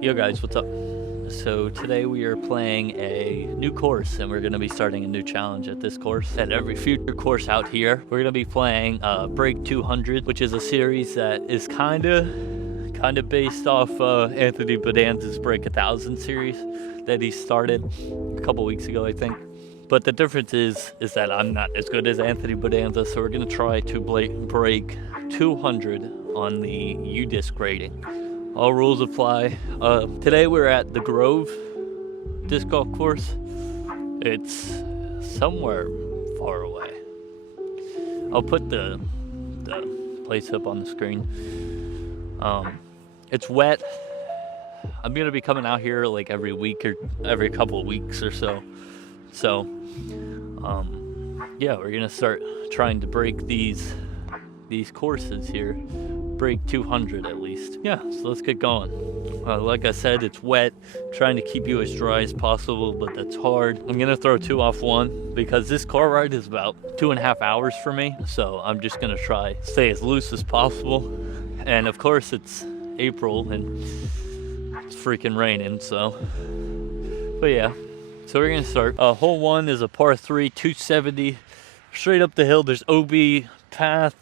Yo guys, what's up? So today we are playing a new course and we're going to be starting a new challenge at this course. And every future course out here, we're going to be playing Break 200, which is a series that is kind of based off Anthony Bodanza's Break 1000 series that he started a couple weeks ago, I think. But the difference is that I'm not as good as Anthony Bodanza, so we're going to try to break 200 on the UDisc rating. All rules apply. Today we're at the Grove disc golf course. It's somewhere far away. I'll put the place up on the screen. It's wet. I'm gonna be coming out here like every week or every couple of weeks or so. So, yeah, we're gonna start trying to break these courses here. Break 200 at least. Yeah, so let's get going. Like I said, it's wet. Trying to keep you as dry as possible, but that's hard. I'm gonna throw 2 off 1 because this car ride is about 2.5 hours for me. So I'm just gonna try stay as loose as possible. And of course it's April and it's freaking raining, so. But yeah, so we're gonna start. Hole 1 is a par 3, 270. Straight up the hill, there's OB path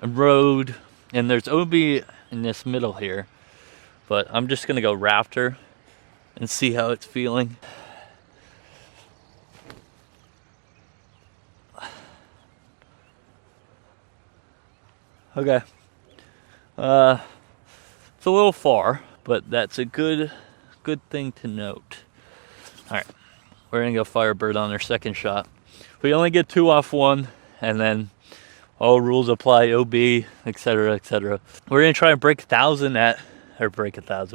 and road. And there's OB in this middle here, but I'm just gonna go rafter and see how it's feeling. Okay, it's a little far, but that's a good thing to note. All right, we're gonna go Firebird on our second shot. We only get 2 off 1, and then all rules apply, OB, etc., etc. We're gonna try and break 1,000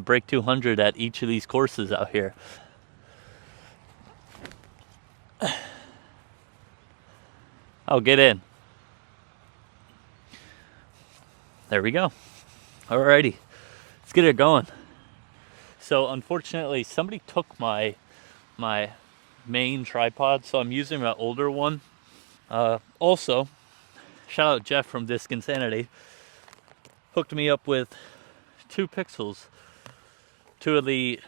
break 200 at each of these courses out here. Oh, get in. There we go. Alrighty, let's get it going. So unfortunately, somebody took my main tripod, so I'm using my older one. Also, shout out Jeff from Disc Insanity, hooked me up with 2 pixels, 2 of the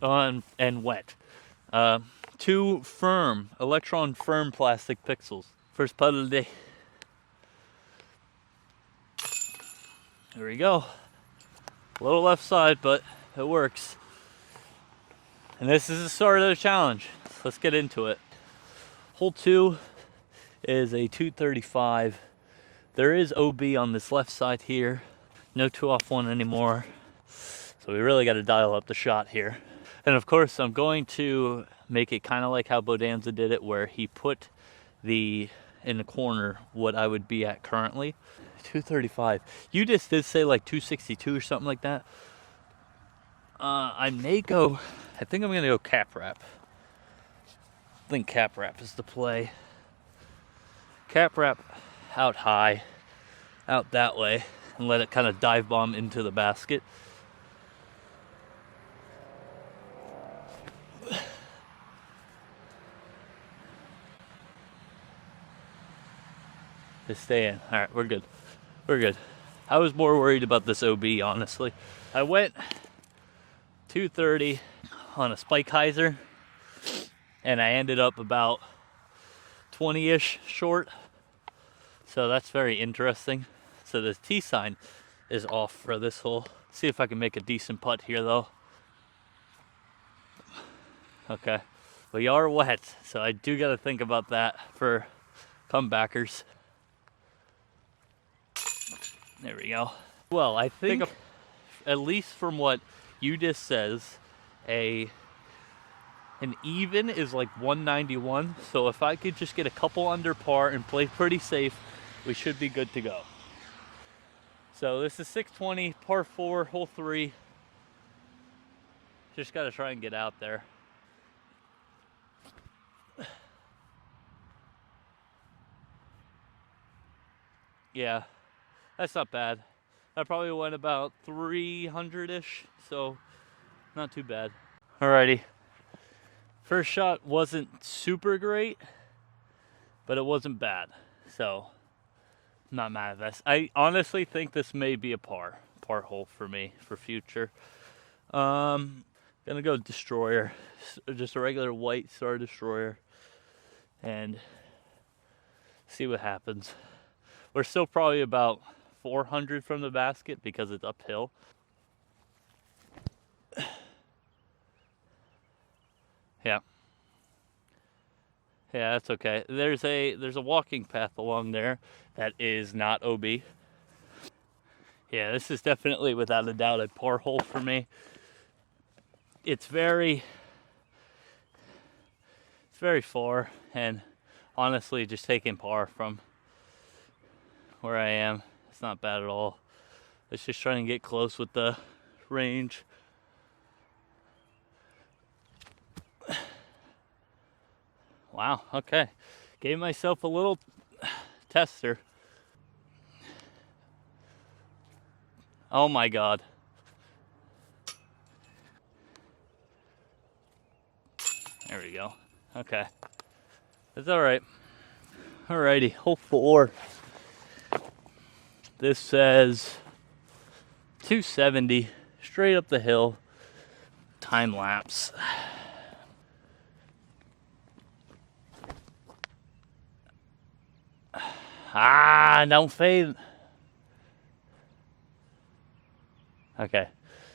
on and wet, 2 firm Electron firm plastic pixels. First putt of the day. There we go. A little left side, but it works. And this is the start of the challenge. Let's get into it. Hole 2 is a 235. There is OB on this left side here. No 2 off 1 anymore. So we really got to dial up the shot here. And of course, I'm going to make it kind of like how Bodanza did it, where he put in the corner what I would be at currently. 235. You just did say like 262 or something like that. I think I'm going to go cap wrap. I think cap wrap is the play. Cap wrap out high, out that way, and let it kind of dive bomb into the basket. Just stay in. All right, we're good. We're good. I was more worried about this OB, honestly. I went 230 on a Spike Heiser, and I ended up about 20-ish short. So that's very interesting. So the T sign is off for this hole. See if I can make a decent putt here though. Okay, we are wet, so I do got to think about that for comebackers. There we go. Well, I think at least from what UDisc says, an even is like 191. So if I could just get a couple under par and play pretty safe, we should be good to go. So this is 620, par 4, hole 3. Just got to try and get out there. Yeah, that's not bad. I probably went about 300-ish, so not too bad. Alrighty. First shot wasn't super great, but it wasn't bad. So, not mad at this. I honestly think this may be a par hole for me for future. Gonna go Destroyer, just a regular white Star Destroyer, and see what happens. We're still probably about 400 from the basket because it's uphill. Yeah. Yeah, that's okay. There's a walking path along there that is not OB. Yeah, this is definitely without a doubt a par hole for me. It's very far, and honestly just taking par from where I am, it's not bad at all. It's just trying to get close with the range. Wow, okay. Gave myself a little tester. Oh my god. There we go. Okay. It's alright. Alrighty, hole 4. This says 270, straight up the hill, time lapse. Don't fade. Okay,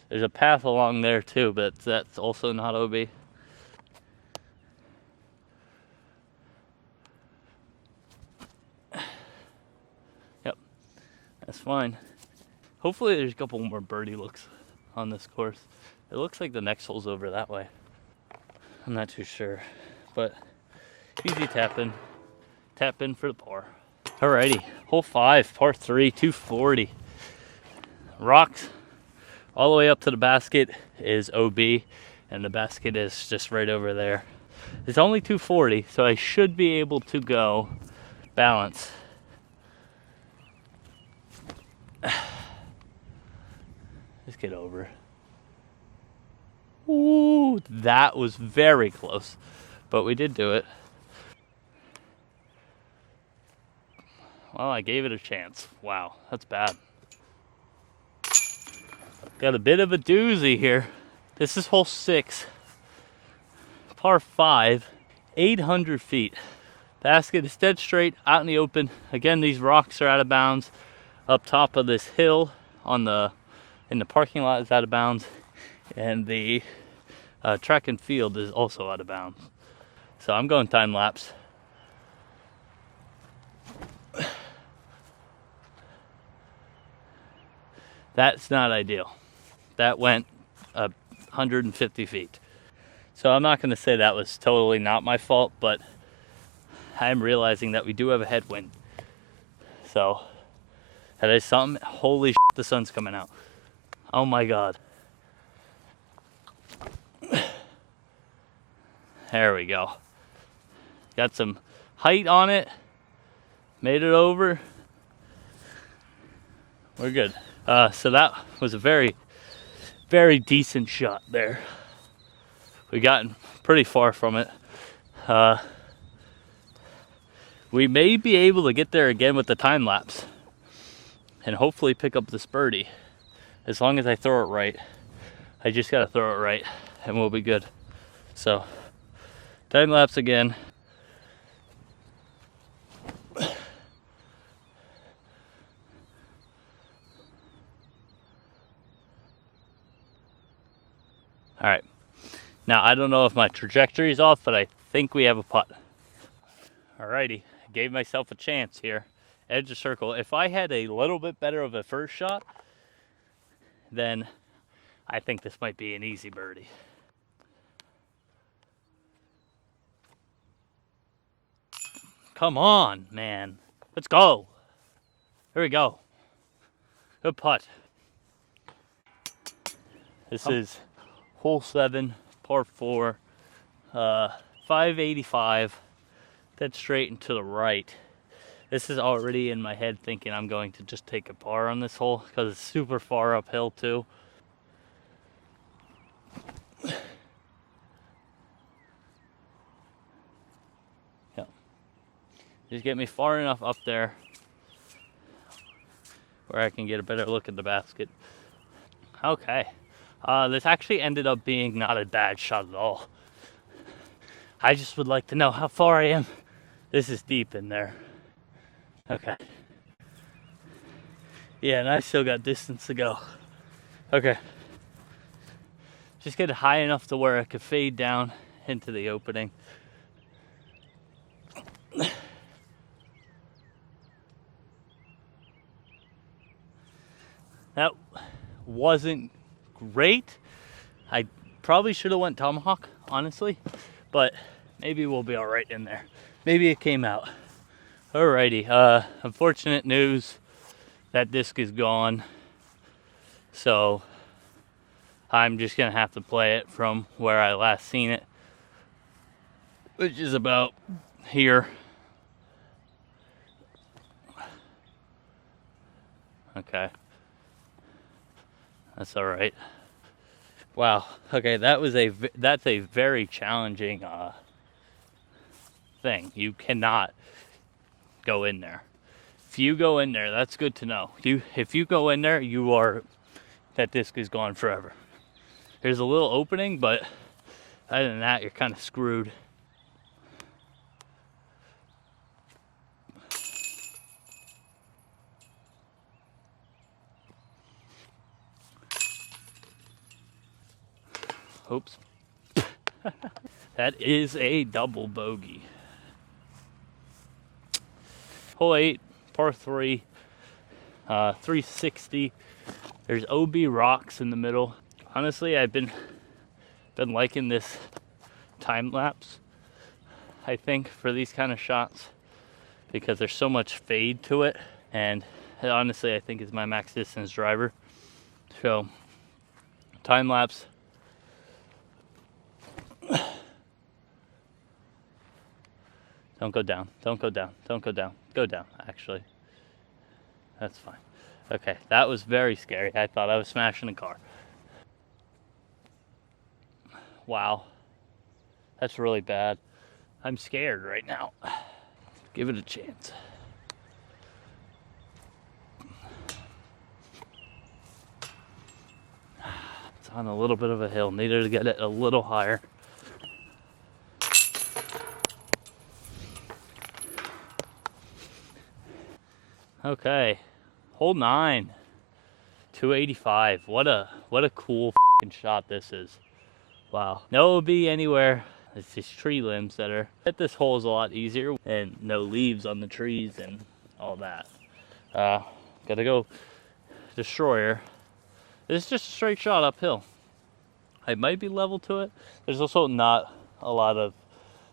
there's a path along there too, but that's also not OB. Yep, that's fine. Hopefully there's a couple more birdie looks on this course. It looks like the next hole's over that way. I'm not too sure, but easy tap in for the par. Alrighty, hole 5, par 3, 240. Rocks all the way up to the basket is OB, and the basket is just right over there. It's only 240, so I should be able to go balance. Just get over. Ooh, that was very close, but we did do it. Well, I gave it a chance. Wow, that's bad. Got a bit of a doozy here. This is hole 6, par 5, 800 feet. Basket is dead straight out in the open. Again, these rocks are out of bounds. Up top of this hill in the parking lot is out of bounds, and the track and field is also out of bounds. So I'm going time lapse. That's not ideal. That went 150 feet. So I'm not going to say that was totally not my fault, but I'm realizing that we do have a headwind. So that is something. Holy shit, the sun's coming out. Oh my god. There we go. Got some height on it. Made it over. We're good. So that was a very, very decent shot there. We gotten pretty far from it. We may be able to get there again with the time lapse and hopefully pick up this birdie. As long as I throw it right. I just gotta throw it right and we'll be good. So, time lapse again. All right. Now, I don't know if my trajectory is off, but I think we have a putt. Alrighty, I gave myself a chance here. Edge of circle. If I had a little bit better of a first shot, then I think this might be an easy birdie. Come on, man. Let's go. Here we go. Good putt. This is hole 7, par 4, 585, dead straight and to the right. This is already in my head thinking I'm going to just take a par on this hole because it's super far uphill too. Yeah. Just get me far enough up there where I can get a better look at the basket. Okay, This actually ended up being not a bad shot at all. I just would like to know how far I am. This is deep in there. Okay. Yeah, and I still got distance to go. Okay. Just get it high enough to where I could fade down into the opening. That wasn't great. I probably should have went tomahawk, honestly, but maybe we'll be all right in there. Maybe it came out. Alrighty, unfortunate news, that disc is gone. So I'm just gonna have to play it from where I last seen it, which is about here. Okay. That's all right. Wow. Okay, that's a very challenging thing. You cannot go in there. If you go in there, that's good to know. If you go in there, that disc is gone forever. There's a little opening, but other than that, you're kind of screwed. Oops. That is a double bogey. Hole 8, par 3, 360. There's OB rocks in the middle. Honestly, I've been liking this time lapse, I think, for these kind of shots because there's so much fade to it, and honestly, I think is my max distance driver. So, time lapse. Don't go down. Don't go down. Don't go down. Go down, actually. That's fine. Okay, that was very scary. I thought I was smashing a car. Wow. That's really bad. I'm scared right now. Give it a chance. It's on a little bit of a hill. Needed to get it a little higher. Okay, hole 9, 285. What a cool f***ing shot this is. Wow, no OB anywhere. It's just tree limbs that are. This hole is a lot easier and no leaves on the trees and all that. Gotta go destroyer. This is just a straight shot uphill. I might be level to it. There's also not a lot of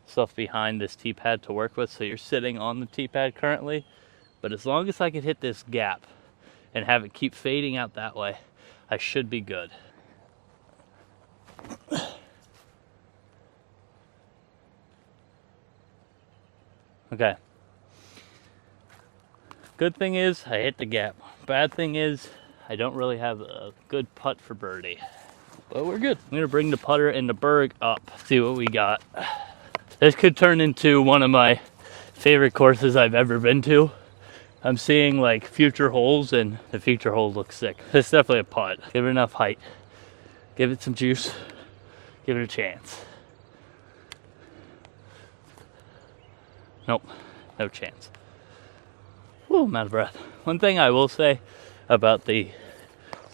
stuff behind this tee pad to work with, so you're sitting on the tee pad currently. But as long as I can hit this gap and have it keep fading out that way, I should be good. Okay. Good thing is I hit the gap. Bad thing is I don't really have a good putt for birdie. But we're good. I'm gonna bring the putter and the berg up, see what we got. This could turn into one of my favorite courses I've ever been to. I'm seeing like future holes, and the future hole looks sick. It's definitely a putt. Give it enough height. Give it some juice. Give it a chance. Nope, no chance. Whew, I'm out of breath. One thing I will say about the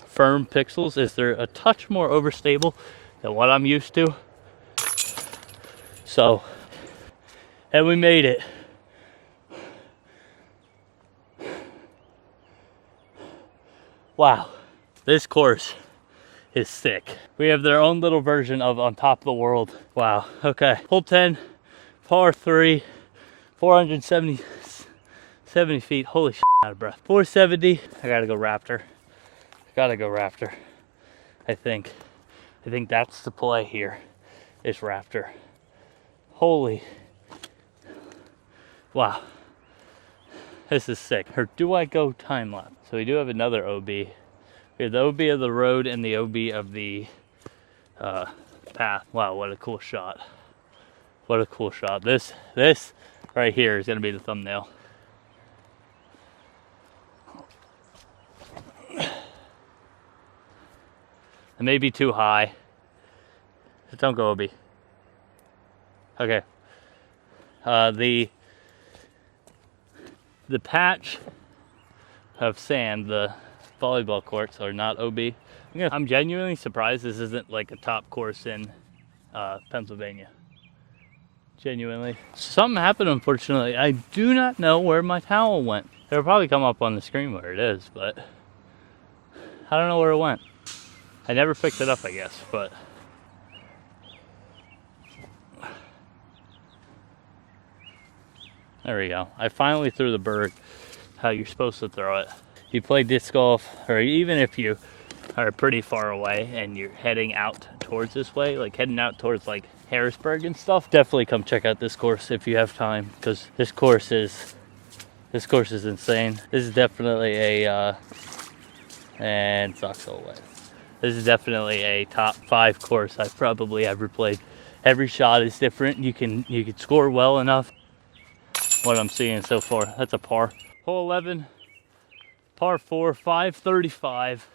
firm pixels is they're a touch more overstable than what I'm used to. So, and we made it. Wow, this course is sick. We have their own little version of On Top of the World. Wow, okay. Hole 10, par 3, 470 feet. Holy shit, out of breath. 470, I gotta go Raptor. Gotta go Raptor, I think. I think that's the play here, is Raptor. Holy, wow. This is sick. Or do I go time lapse? So we do have another OB. We have the OB of the road and the OB of the path. Wow, what a cool shot. What a cool shot. This right here is gonna be the thumbnail. The It may be too high. Don't go, Obi. Okay. The patch of sand, the volleyball courts are not OB. I'm genuinely surprised this isn't like a top course in Pennsylvania. Genuinely. Something happened, unfortunately. I do not know where my towel went. It'll probably come up on the screen where it is, but I don't know where it went. I never picked it up, I guess, but there we go. I finally threw the bird how you're supposed to throw it. You play disc golf, or even if you are pretty far away and you're heading out towards this way, like heading out towards like Harrisburg and stuff, definitely come check out this course if you have time, because this course is insane. This is definitely a and socks all wet. This is definitely a top 5 course I've probably ever played. Every shot is different. You can score well enough. What I'm seeing so far, that's a par. Hole 11, par 4, 535,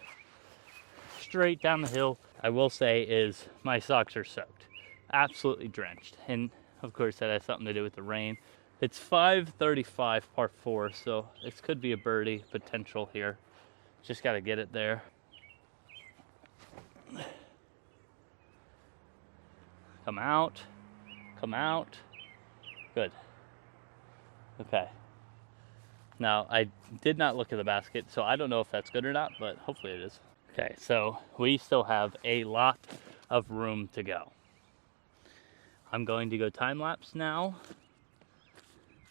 straight down the hill. I will say is my socks are soaked, absolutely drenched, and of course that has something to do with the rain. It's 535 par 4, so this could be a birdie potential here. Just got to get it there. Come out, come out. Good. Okay. Now, I did not look at the basket, so I don't know if that's good or not, but hopefully it is. Okay, so we still have a lot of room to go. I'm going to go time lapse now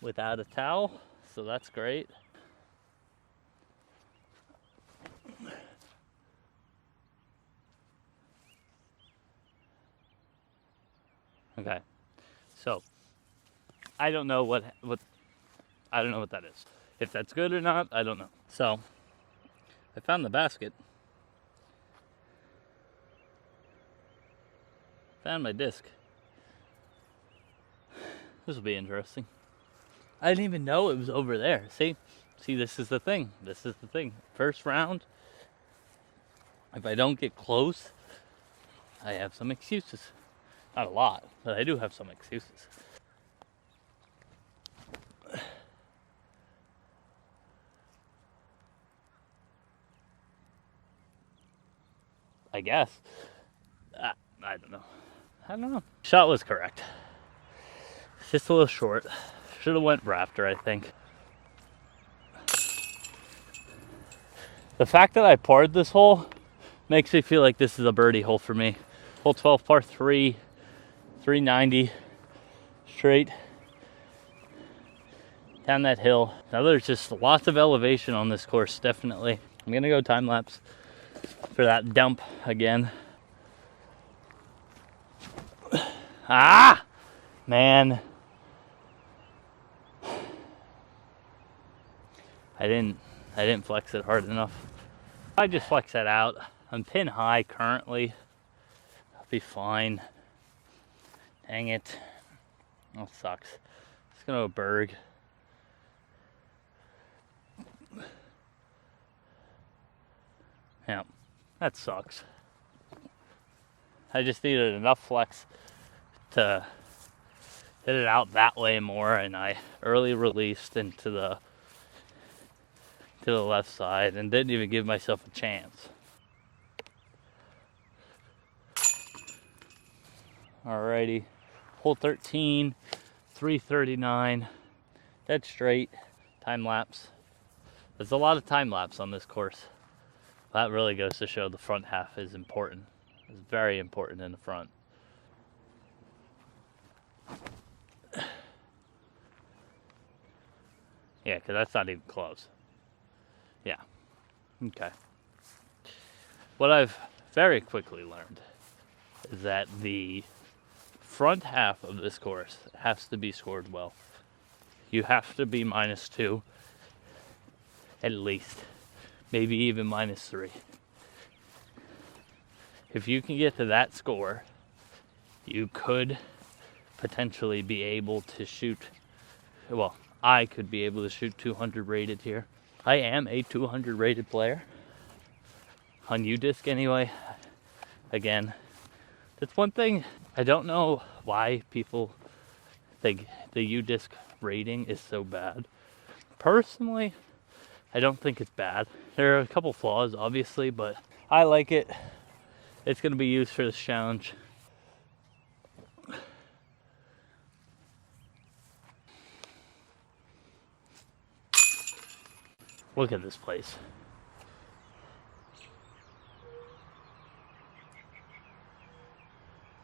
without a towel, so that's great. Okay, so I don't know what that is. If that's good or not, I don't know. So I found the basket. Found my disc. This will be interesting. I didn't even know it was over there. See, this is the thing. This is the thing. First round, if I don't get close, I have some excuses. Not a lot, but I do have some excuses. I guess. I don't know. Shot was correct. It's just a little short. Should have went rafter, I think. The fact that I parred this hole makes me feel like this is a birdie hole for me. Hole 12, par 3, 390, straight down that hill. Now there's just lots of elevation on this course, definitely. I'm gonna go time lapse for that dump again. Ah, man. I didn't flex it hard enough. I just flex that out. I'm pin high currently. I'll be fine. Dang it. Oh, sucks. It's gonna go Berg. Yeah, that sucks. I just needed enough flex to hit it out that way more, and I early released into the left side and didn't even give myself a chance. Alrighty, hole 13, 339, dead straight, time lapse. There's a lot of time lapse on this course. That really goes to show the front half is important. It's very important in the front. Yeah, because that's not even close. Yeah. Okay. What I've very quickly learned is that the front half of this course has to be scored well. You have to be -2 at least, maybe even -3. If you can get to that score, you could potentially be able to shoot, well, I could be able to shoot 200 rated here. I am a 200 rated player on UDisc anyway. again. That's one thing, I don't know why people think the U-Disc rating is so bad. Personally, I don't think it's bad. There are a couple flaws, obviously, but I like it. It's going to be used for this challenge. Look at this place.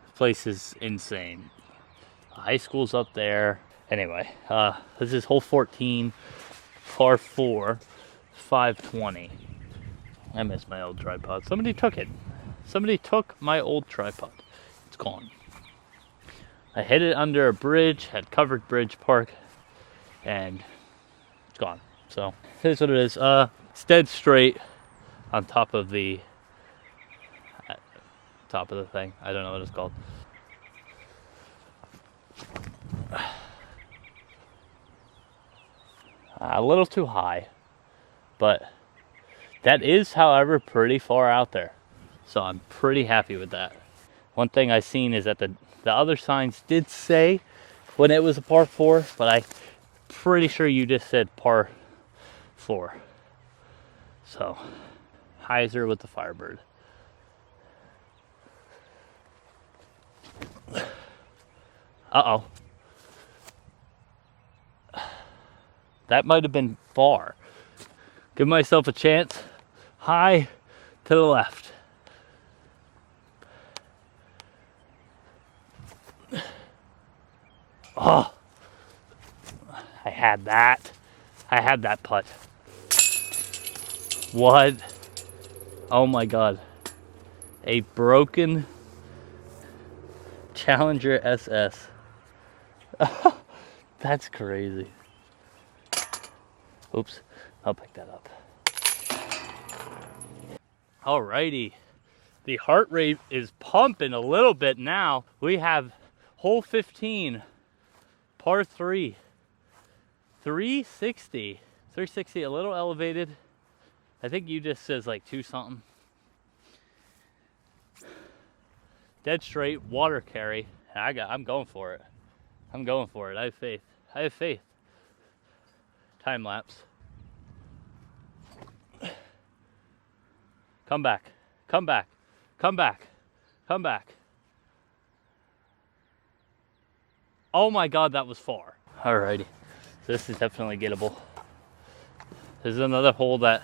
This place is insane. High school's up there. Anyway, this is hole 14, par 4, 520. I miss my old tripod. Somebody took it. Somebody took my old tripod. It's gone. I hit it under a bridge at Covered Bridge Park, and it's gone. So, here's what it is. It's dead straight on top of the thing. I don't know what it's called. A little too high, but that is, however, pretty far out there. So I'm pretty happy with that. One thing I've seen is that the other signs did say when it was a par 4, but I'm pretty sure you just said par 4. So, hyzer with the Firebird. Uh-oh. That might have been far. Give myself a chance. High to the left. Oh, I had that. I had that putt. What? Oh my God. A broken Challenger SS. That's crazy. Oops, I'll pick that up. Alrighty. The heart rate is pumping a little bit now. We have hole 15, par 3, 360. 360, a little elevated. I think you just says like 2 something. Dead straight, water carry. I'm going for it. I'm going for it. I have faith. I have faith. Time lapse. Come back. Come back. Come back. Come back. Oh my God, that was far. Alrighty. This is definitely gettable. This is another hole that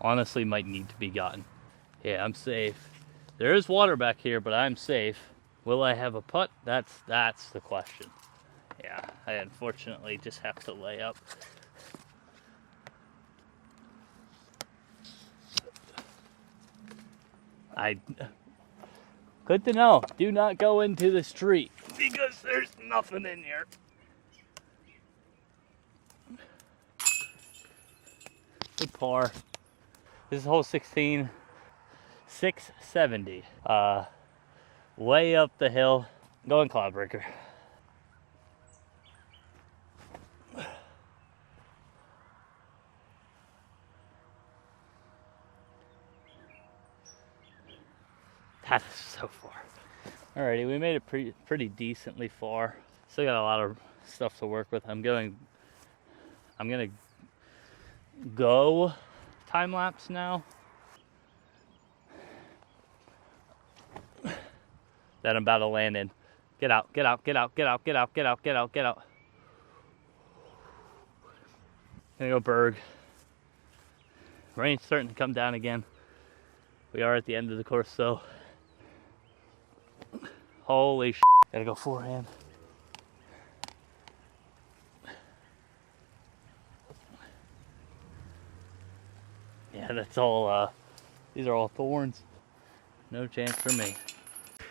honestly might need to be gotten. Yeah, I'm safe. There is water back here, but I'm safe. Will I have a putt? That's the question. Yeah, I unfortunately just have to lay up. Good to know. Do not go into the street because there's nothing in here. Good par. This is hole 16, 670. Way up the hill, going Cloudbreaker. That is so far. Alrighty, we made it pretty decently far. Still got a lot of stuff to work with. I'm gonna go time lapse now. That I'm about to land in. Get out, get out, get out, get out, get out, get out, get out, get out. Gonna go Berg. Rain's starting to come down again. We are at the end of the course though. Holy shit. Gotta go forehand. Yeah, that's all, these are all thorns. No chance for me.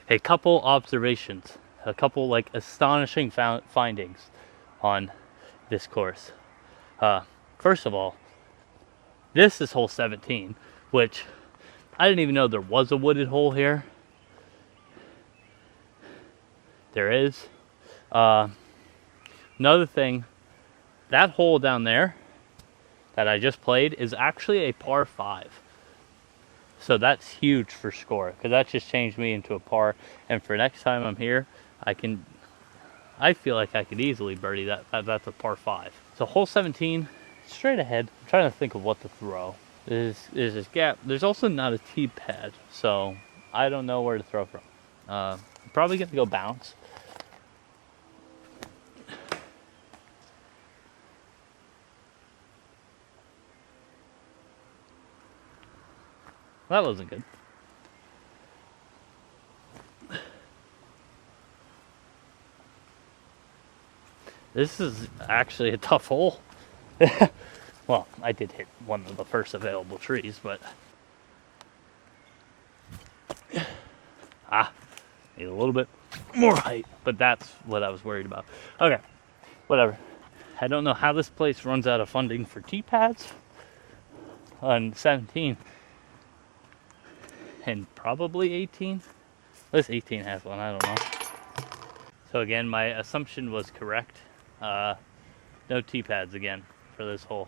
A couple observations, a couple like astonishing findings on this course. First of all, this is hole 17, which I didn't even know there was a wooded hole here. There is. Another thing, that hole down there that I just played is actually a par 5. So that's huge for score, because that just changed me into a par. And for next time I'm here, I feel like I could easily birdie that. That's a par 5. So hole 17, straight ahead. I'm trying to think of what to throw. There's this gap. There's also not a tee pad, so I don't know where to throw from. I'm probably gonna go bounce. That wasn't good. This is actually a tough hole. Well, I did hit one of the first available trees, but need a little bit more height. But that's what I was worried about. Okay, whatever. I don't know how this place runs out of funding for tee pads on 17 and probably 18. This 18 has one, I don't know. So again, my assumption was correct. No tee pads again for this hole.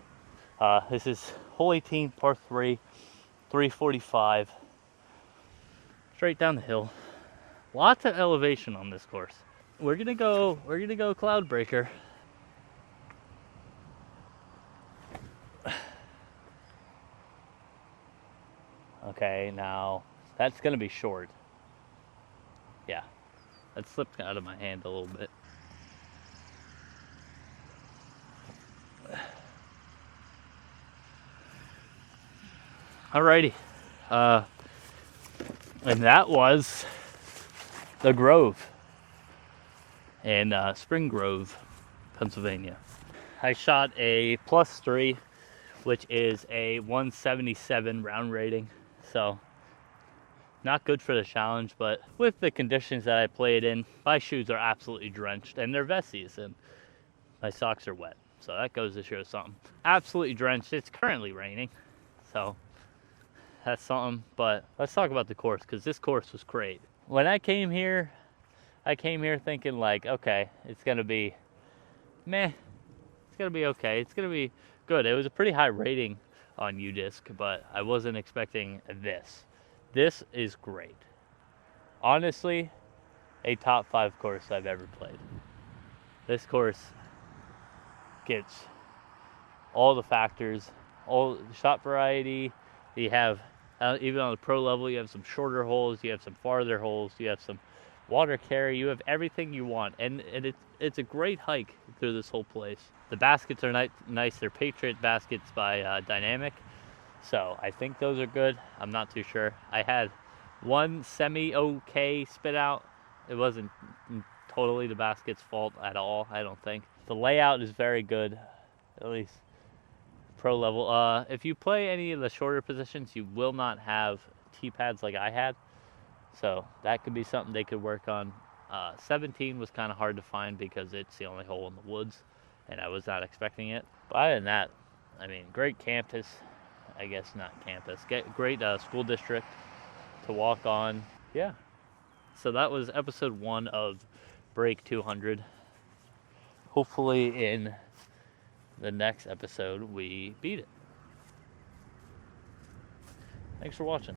This is hole 18, par 3, 345. Straight down the hill. Lots of elevation on this course. We're gonna go Cloudbreaker. Okay, now that's gonna be short. Yeah, that slipped out of my hand a little bit. Alrighty, and that was the Grove in Spring Grove, Pennsylvania. I shot a +3, which is a 177 round rating, so not good for the challenge. But with the conditions that I played in, my shoes are absolutely drenched, and they're Vessies, and my socks are wet, so that goes to show something. Absolutely drenched. It's currently raining, so that's something. But let's talk about the course, because this course was great. When I came here thinking like, okay, it's gonna be meh, it's gonna be okay, it's gonna be good. It was a pretty high rating on UDisc, but I wasn't expecting this. This is great. Honestly, a top 5 course I've ever played. This course gets all the factors, all the shot variety. You have, even on the pro level, you have some shorter holes, you have some farther holes, you have some water carry, you have everything you want, and it's a great hike through this whole place. The baskets are nice. They're Patriot baskets by Dynamic, so I think those are good. I'm not too sure. I had one semi-okay spit out. It wasn't totally the basket's fault at all, I don't think. The layout is very good, at least pro level. If you play any of the shorter positions, you will not have tee pads like I had, so that could be something they could work on. 17 was kind of hard to find because it's the only hole in the woods, and I was not expecting it. But other than that, I mean, great campus. I guess not campus. Great school district to walk on. Yeah. So that was episode 1 of Break 200. Hopefully in the next episode we beat it. Thanks for watching.